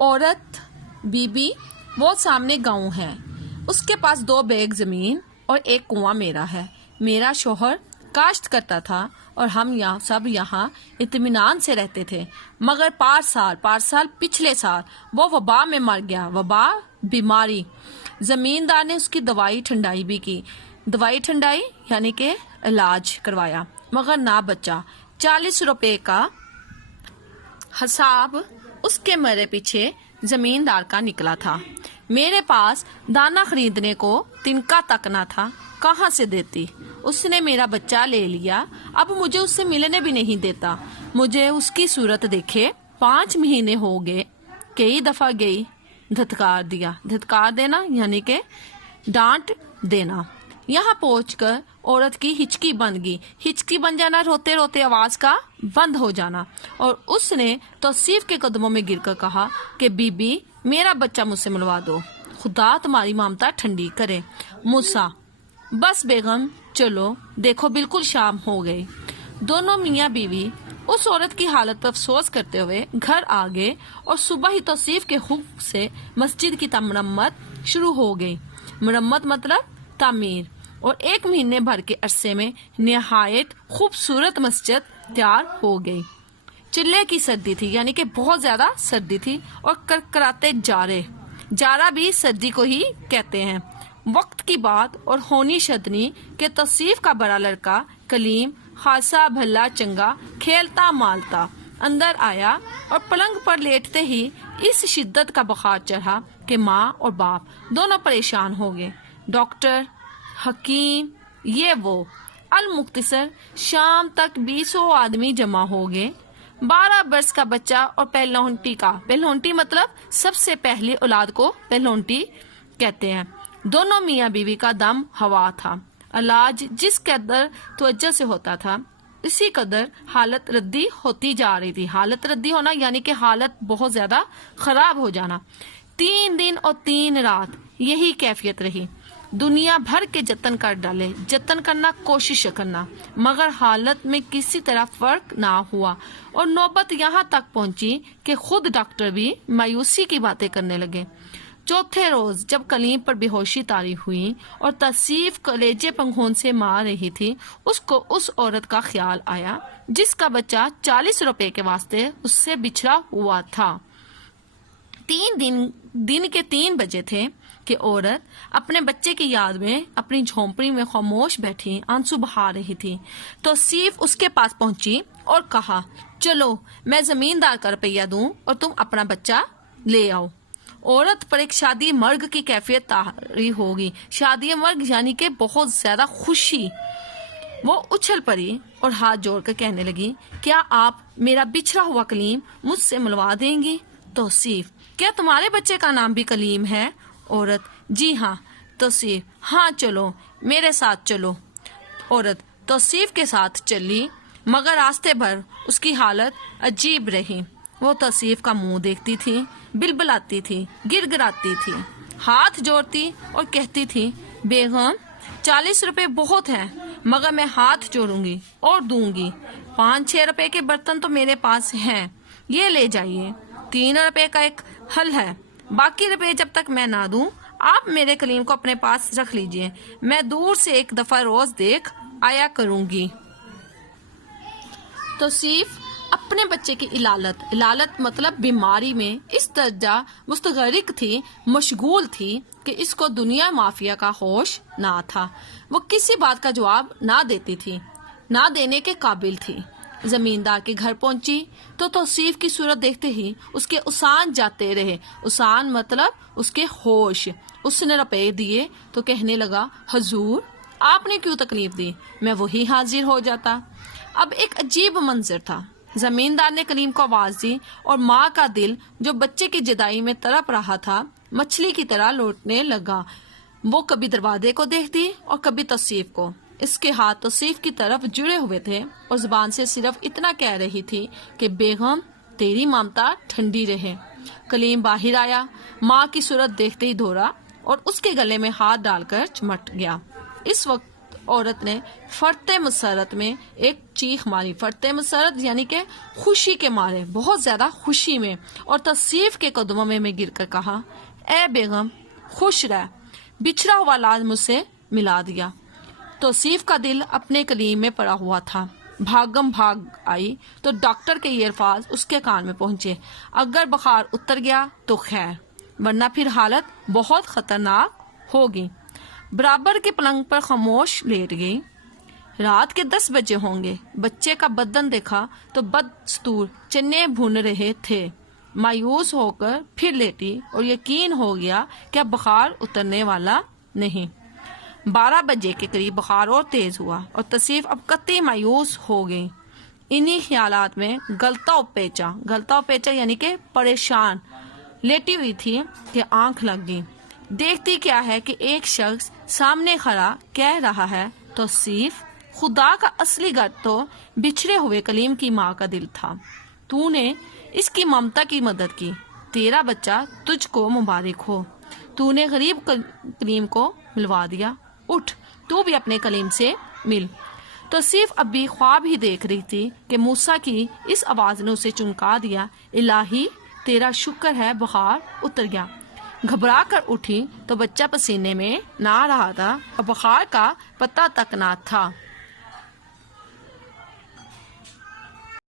عورت be be وہ سامنے گاؤں ہے، اس کے پاس 2 بیگ زمین اور 1 کنواں میرا ہے۔ میرا شوہر کاشت کرتا تھا اور ہم سب یہاں اطمینان سے رہتے تھے، مگر پارسال پچھلے سال وہ وبا میں مر گیا۔ وبا بیماری، زمیندار نے اس کی دوائی ٹھنڈائی بھی کی، دوائی ٹھنڈائی یعنی کہ علاج کروایا، مگر نہ بچا۔ 40 روپے کا حساب اس کے مرے پیچھے زمیندار کا نکلا تھا۔ میرے پاس دانہ خریدنے کو تنکا تک نہ تھا، کہاں سے دیتی؟ اس نے میرا بچہ لے لیا، اب مجھے اس سے ملنے بھی نہیں دیتا۔ مجھے اس کی صورت دیکھے 5 مہینے ہو گئے، کئی دفعہ گئی، دھتکار دیا۔ دھتکار دینا یعنی کہ ڈانٹ دینا۔ یہاں پہنچ کر عورت کی ہچکی بن گئی۔ ہچکی بن جانا، روتے روتے آواز کا بند ہو جانا، اور اس نے توصیف کے قدموں میں گر کر کہا کہ بی بی میرا بچہ مجھ سے ملوا دو، خدا تمہاری ممتا ٹھنڈی کرے۔ موسیٰ: بس بیگم چلو، دیکھو بالکل شام ہو گئی۔ دونوں میاں بیوی اس عورت کی حالت پر افسوس کرتے ہوئے گھر آ گئے، اور صبح ہی توصیف کے حکم سے مسجد کی مرمت شروع ہو گئی۔ مرمت مطلب تعمیر، اور 1 مہینے بھر کے عرصے میں نہایت خوبصورت مسجد تیار ہو گئی۔ چلے کی سردی تھی، یعنی کہ بہت زیادہ سردی تھی، اور کرکراتے جارہ بھی سردی کو ہی کہتے ہیں۔ وقت کی بات اور ہونی شدنی کہ توصیف کا بڑا لڑکا کلیم خاصا بھلا چنگا کھیلتا مالتا اندر آیا، اور پلنگ پر لیٹتے ہی اس شدت کا بخار چڑھا کہ ماں اور باپ دونوں پریشان ہو گئے۔ ڈاکٹر، حکیم، یہ وہ، المختصر شام تک 20 آدمی جمع ہو گئے۔ 12 برس کا بچہ اور پہلونٹی مطلب سب سے پہلی اولاد کو پہلونٹی کہتے ہیں۔ دونوں میاں بیوی کا دم ہوا تھا۔ علاج جس قدر توجہ سے ہوتا تھا، اسی قدر حالت ردی ہوتی جا رہی تھی۔ حالت ردی ہونا یعنی کہ حالت بہت زیادہ خراب ہو جانا۔ 3 دن اور 3 رات یہی کیفیت رہی۔ دنیا بھر کے جتن کر ڈالے، جتن کرنا، کوشش کرنا، مگر حالت میں کسی طرح فرق نہ ہوا، اور نوبت یہاں تک پہنچی کہ خود ڈاکٹر بھی مایوسی کی باتیں کرنے لگے۔ چوتھے روز جب کلیم پر بے ہوشی طاری ہوئی اور توصیف کلیجے پنگھون سے مار رہی تھی، اس کو اس عورت کا خیال آیا جس کا بچہ 40 روپے کے واسطے اس سے بچھڑا ہوا تھا۔ 3 دن کے 3 بجے تھے کہ عورت اپنے بچے کی یاد میں اپنی جھونپڑی میں خاموش بیٹھی آنسو بہا رہی تھی۔ توصیف اس کے پاس پہنچی اور کہا، چلو میں زمیندار کا روپیہ دوں اور تم اپنا بچہ لے آؤ۔ عورت پر ایک شادی مرگ کی کیفیت طاری ہوگی۔ شادی مرگ یعنی کہ بہت زیادہ خوشی۔ وہ اچھل پڑی اور ہاتھ جوڑ کر کہنے لگی، کیا آپ میرا بچھڑا ہوا کلیم مجھ سے ملوا دیں گی؟ توصیف: کیا تمہارے بچے کا نام بھی کلیم ہے؟ عورت: جی ہاں۔ توصیف: ہاں چلو، میرے ساتھ چلو۔ عورت توصیف کے ساتھ چلی، مگر راستے بھر اس کی حالت عجیب رہی۔ وہ توصیف کا منہ دیکھتی تھی، بلبلاتی تھی، گر گراتی تھی، ہاتھ جوڑتی اور کہتی تھی، بیگم 40 روپے بہت ہیں، مگر میں ہاتھ جوڑوں گی اور دوں گی۔ 5-6 روپے کے برتن تو میرے پاس ہیں، یہ لے جائیے۔ 3 روپے کا ایک حل ہے، باقی روپے جب تک میں نہ دوں آپ میرے کلیم کو اپنے پاس رکھ لیجئے، میں دور سے ایک دفعہ روز دیکھ آیا کروں گی۔ توصیف اپنے بچے کی علالت مطلب بیماری میں اس درجہ مستغرق تھی، مشغول تھی کہ اس کو دنیا مافیا کا ہوش نہ تھا۔ وہ کسی بات کا جواب نہ دیتی تھی، نہ دینے کے قابل تھی۔ زمیندار کے گھر پہنچی تو توصیف کی صورت دیکھتے ہی اس کے اسان جاتے رہے۔ اسان مطلب اس کے ہوش۔ اس نے روپے دیے تو کہنے لگا، حضور آپ نے کیوں تکلیف دی، میں وہی حاضر ہو جاتا۔ اب ایک عجیب منظر تھا۔ زمیندار نے کلیم کو آواز دی، اور ماں کا دل جو بچے کی جدائی میں تڑپ رہا تھا مچھلی کی طرح لوٹنے لگا۔ وہ کبھی دروازے کو دیکھتی اور کبھی توصیف کو۔ اس کے ہاتھ توصیف کی طرف جڑے ہوئے تھے اور زبان سے صرف اتنا کہہ رہی تھی کہ بیگم تیری ممتا ٹھنڈی رہے۔ کلیم باہر آیا، ماں کی صورت دیکھتے ہی دھورا اور اس کے گلے میں ہاتھ ڈال کر چمٹ گیا۔ اس وقت عورت نے فرتے مسرت میں ایک چیخ ماری. فرتے مسرت یعنی کہ خوشی کے مارے، بہت زیادہ خوشی میں، اور تصیف کے قدموں میں گر کر کہا، اے بیگم خوش رہ، بچھڑا ہوا لاج مجھ سے ملا دیا. توصیف کا دل اپنے کلیم میں پڑا ہوا تھا. بھاگم بھاگ آئی تو ڈاکٹر کے یہ الفاظ اس کے کان میں پہنچے، اگر بخار اتر گیا تو خیر، ورنہ پھر حالت بہت خطرناک ہوگی. برابر کے پلنگ پر خاموش لیٹ گئی. رات کے 10 بجے ہوں گے. بچے کا بدن دیکھا تو بدستور چنے بھون رہے تھے. مایوس ہو کر پھر لیٹی اور یقین ہو گیا کہ اب بخار اترنے والا نہیں. 12 بجے کے قریب بخار اور تیز ہوا اور تصیف اب قطعی مایوس ہو گئی. انہی خیالات میں گلتا و پیچا یعنی کہ پریشان لیٹی ہوئی تھی کہ آنکھ لگ گئی. دیکھتی کیا ہے کہ ایک شخص سامنے کھڑا کہہ رہا ہے، توصیف خدا کا اصلی گھر تو بچھڑے ہوئے کلیم کی ماں کا دل تھا. تو نے اس کی ممتا کی مدد کی، تیرا بچہ تجھ کو مبارک ہو. تو نے غریب کلیم کو ملوا دیا. اٹھ، تو بھی اپنے کلیم سے مل. توصیف اب بھی خواب ہی دیکھ رہی تھی کہ موسیٰ کی اس آواز نے اسے چمکا دیا. الہی تیرا شکر ہے بخار اتر گیا. گھبرا کر اٹھی تو بچہ پسینے میں نہا رہا تھا اور بخار کا پتہ تک نہ تھا.